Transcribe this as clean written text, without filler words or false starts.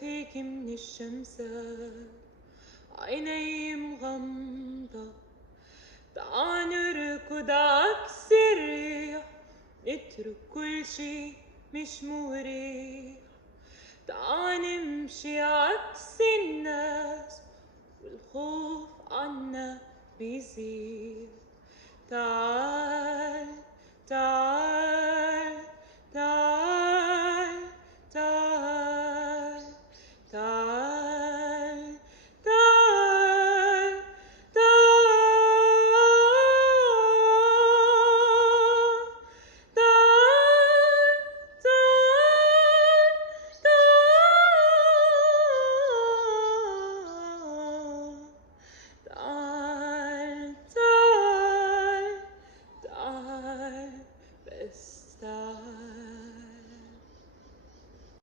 فيك من الشمس، عيني مغمضة، تعال نركض عكس الريح، نترك كل شي مش مريح، تعال نمشي عكس الناس والخوف عنا بيزيد. تعال تعال تعال تعال تعال تعال تعال تعال تعال بس تعال.